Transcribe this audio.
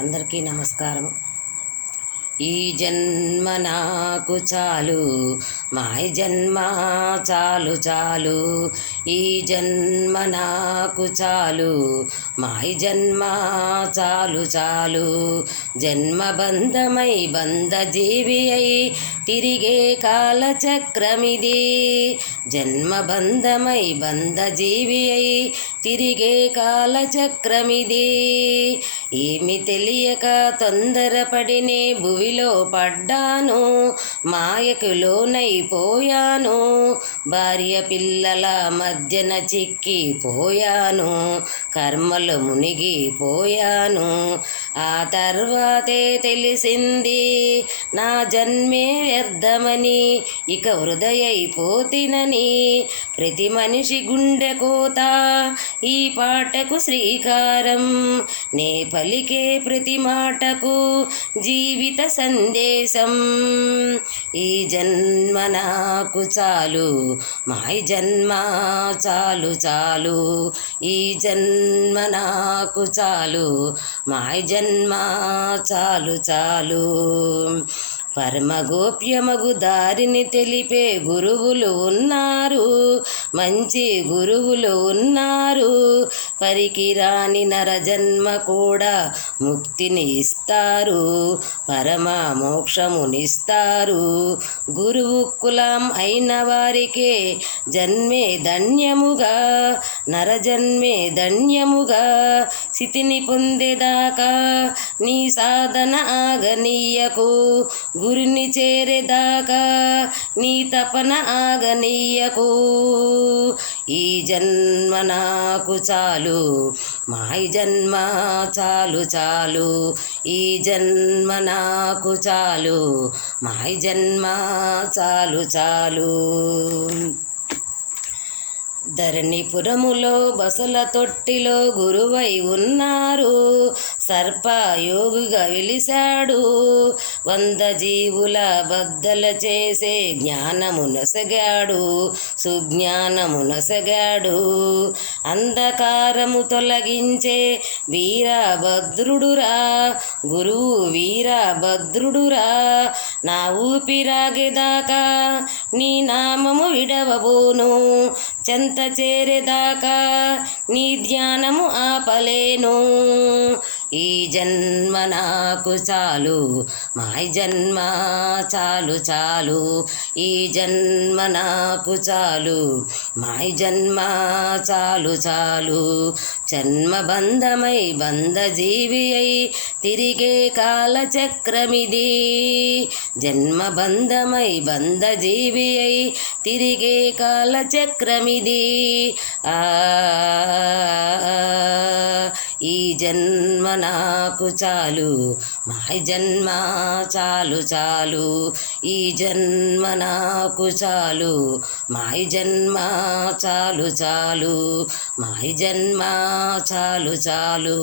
అందరికీ నమస్కారం. ఈ జన్మ నాకు చాలు, మాయ జన్మ చాలు చాలు. ఈ జన్మ నాకు చాలు, మాయ జన్మ చాలు చాలు. జన్మ బంధమై బంధ జీవి అయి తిరిగే కాలచక్రమిది. జన్మ బంధమై బంధ జీవి అయి తిరిగే కాలచక్రమిది. ఏమి తెలియక తొందరపడినే భువిలో పడ్డాను, మాయకు లోనైపోయాను. భార్య పిల్లల మధ్యన చిక్కిపోయాను, కర్మలు మునిగిపోయాను. ఆ తర్వాతే తెలిసింది నా జన్మే వ్యర్థమని, ఇక హృదయైపోతినని. ప్రతి మనిషి గుండె కోత ఈ పాటకు శ్రీకారం. నే పలికే ప్రతి మాటకు జీవిత సందేశం. ఈ జన్మ నాకు చాలు, మాయ జన్మ చాలు చాలు. ఈ జన్మ నాకు చాలు, మాయ జన్మ చాలు చాలు. పరమగోప్యమగు దారిని తెలిపే గురువులు ఉన్నారు, మంచి గురువులు ఉన్నారు. పరికిరాని నరజన్మ కూడా ముక్తిని ఇస్తారు, పరమ మోక్షమునిస్తారు. గురువు కులం అయిన వారికే జన్మే ధన్యముగా, నరజన్మే ధన్యముగా. స్థితిని పొందేదాకా నీ సాధన ఆగనీయకు, గురుని చేరేదాకా నీ తపన ఆగనీయకు. ఈ జన్మ నాకు చాలు, మాయ జన్మ చాలు చాలు. ఈ జన్మ నాకు చాలు, మాయ జన్మ చాలు చాలు. ధరణిపురములో బసల తొట్టిలో గురువై ఉన్నారు, సర్పయోగిగా వెలిశాడు. 100 జీవుల బద్దల చేసే జ్ఞానమునొసగాడు, సుజ్ఞానమునొసగాడు. అంధకారము తొలగించే వీరభద్రుడురా, గురువు వీరభద్రుడురా. నా ఊపిరాగేదాకా నీ నామము విడవబోను, చెంత చేరేదాకా నీ ధ్యానము ఆపలేను. ఈ జన్మ నాకు చాలు, మాయ జన్మ చాలు చాలు. ఈ జన్మ నాకు చాలు, మాయ జన్మ చాలు చాలు. జన్మ బంధమై బంధ జీవి అయి తిరిగే కాలచక్రమిది. జన్మ బంధమై బంధ జీవి అయి తిరిగే కాలచక్రమిది. ఈ జన్మ నాకు చాలు, మాయ జన్మ చాలు చాలు. ఈ జన్మ నాకు చాలు, మాయ జన్మ చాలు చాలు. మాయ జన్మ చాలు చాలు.